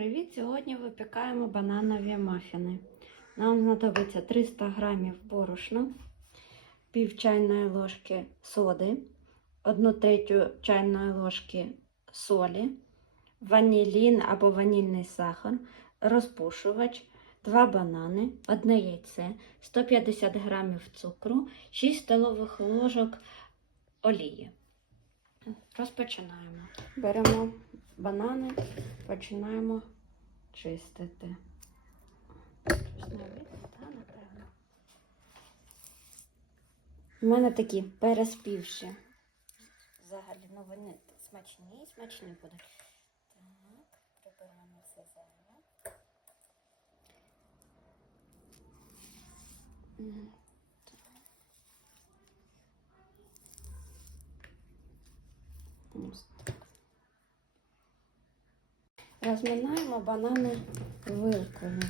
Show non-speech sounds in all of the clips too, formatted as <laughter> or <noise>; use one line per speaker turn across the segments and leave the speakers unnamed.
Привіт! Сьогодні випікаємо бананові мафіни. Нам знадобиться 300 грамів борошна, пів чайної ложки соди, 1 третю чайної ложки солі, ванілін або ванільний сахар, розпушувач, 2 банани, 1 яйце, 150 грамів цукру, 6 столових ложок олії. Розпочинаємо. Беремо банани, починаємо чистити. У мене такі переспівші. Взагалі, ну вони смачні, смачні будуть. Так, прибираємо все. Ось так. Розминаємо банани вилкою.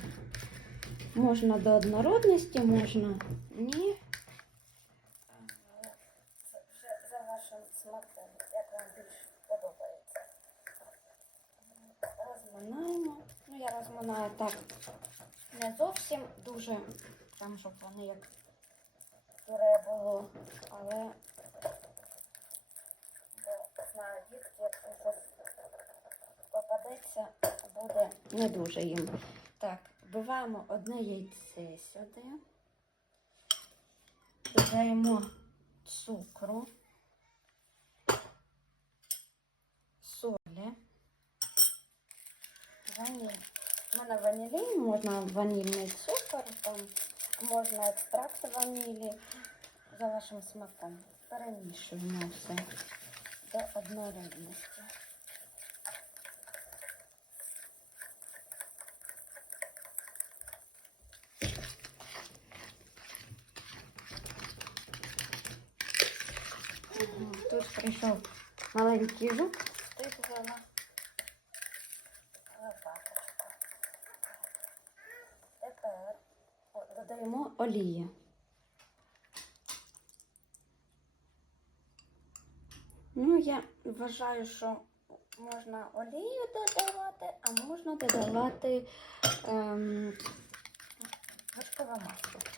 Можна до однородності, можна ні. Як вам більш подобається. Розминаємо. Ну, я розминаю так не зовсім дуже, там, щоб вони як пюре було, але знаю, дітки, як попадеться, буде не дуже їм. Так, вбиваємо одне яйце сюди, додаємо цукру, солі, ваніль. У мене ванілін, можна ванільний цукор, там, можна екстракт ванілі за вашим смаком. Перемішуємо все до однорідності. Ага, Тут прийшов маленький жук, лопаточка. Тепер додаємо олії. Ну, я вважаю, що можна олію додавати, а можна додавати ем, вершкове масло.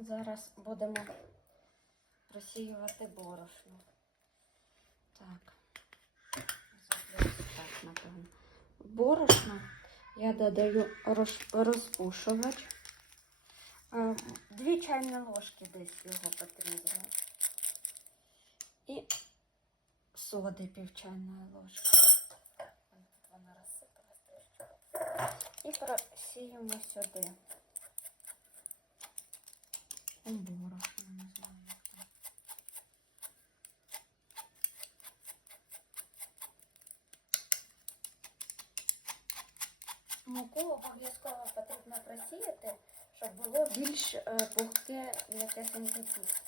Зараз будемо просіювати борошно. Так. Так, напевно. Борошно я додаю роз- розпушувач. Дві чайні ложки десь його потрібно. І соди пів чайної ложки. Вона розсипалась. І просіємо сюди. У борошно, не знаю. як там. Муку обов'язково потрібно просіяти, щоб було більш е, пухке м'якесеньке тісто.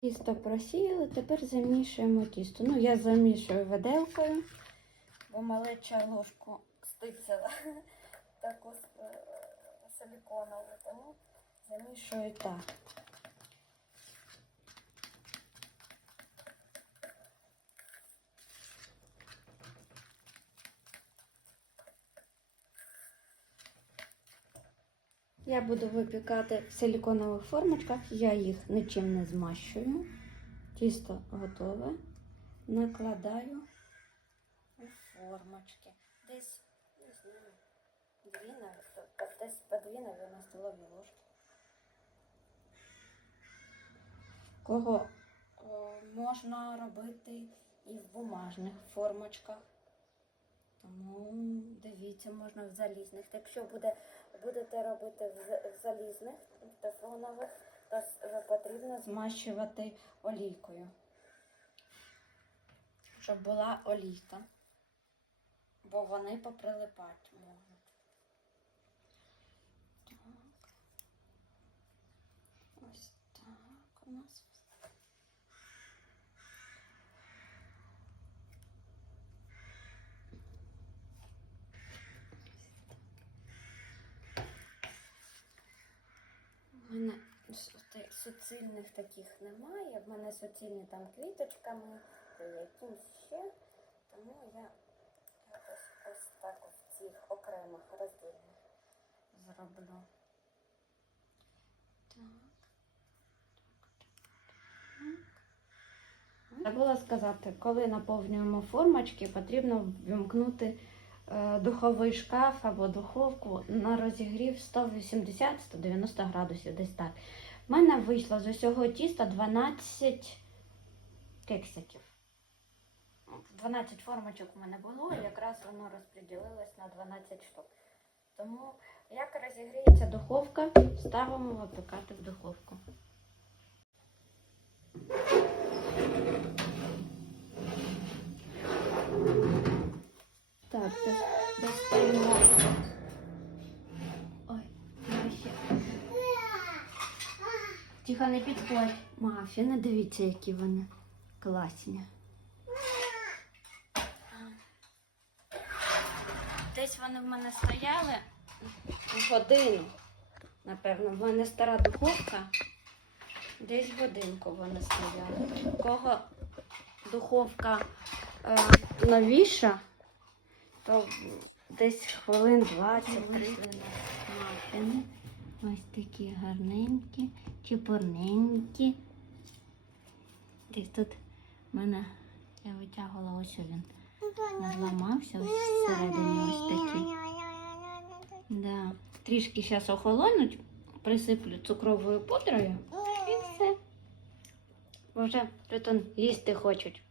Тісто просіяли, тепер замішуємо тісто. Ну, я замішую виделкою, бо малеча ложку стицяла <laughs> таку е, тому замішую так. Я буду випікати в силіконових формочках, я їх нічим не змащую. Тісто готове. Накладаю у формочки. Десь, дві, навіть, десь по дві, навіть, столові ложки. Кого о, можна робити і в бумажних формочках. Тому дивіться, можна в залізних. Якщо буде, будете робити в, залізних тефлонових, то потрібно змащувати олійкою. Щоб була олійка. Бо вони поприлипати можуть. Так. Ось так у нас. с- те- суцільних таких немає. В мене суцільні там квіточками, якимсь ще. Тому я якось ось так в цих окремих роздільних зроблю. Так. Забула сказати, коли наповнюємо формочки, потрібно вімкнути е, духовий шкаф або духовку на розігрів 180-190 градусів, десь так. У мене вийшло з усього тіста 12 кексиків. 12 формочок у мене було, і якраз воно розподілилось на 12 штук. Тому, як розігріється духовка, ставимо випікати в духовку. Так, це достаємо. Ой, ще. Тихо, не підходь. Мафіни, дивіться, які вони класні. Десь вони в мене стояли годину. Напевно, в мене стара духовка. Десь годинку вони стояли. У кого духовка е, новіша, то десь хвилин 20 30 мафіни. Ось такі гарненькі, чепурненькі. Десь тут в мене я витягувала ось він. Зламався всередині ось такий. Да. Трішки зараз охолонуть, присиплю цукровою пудрою і все. Вже тут їсти хочуть.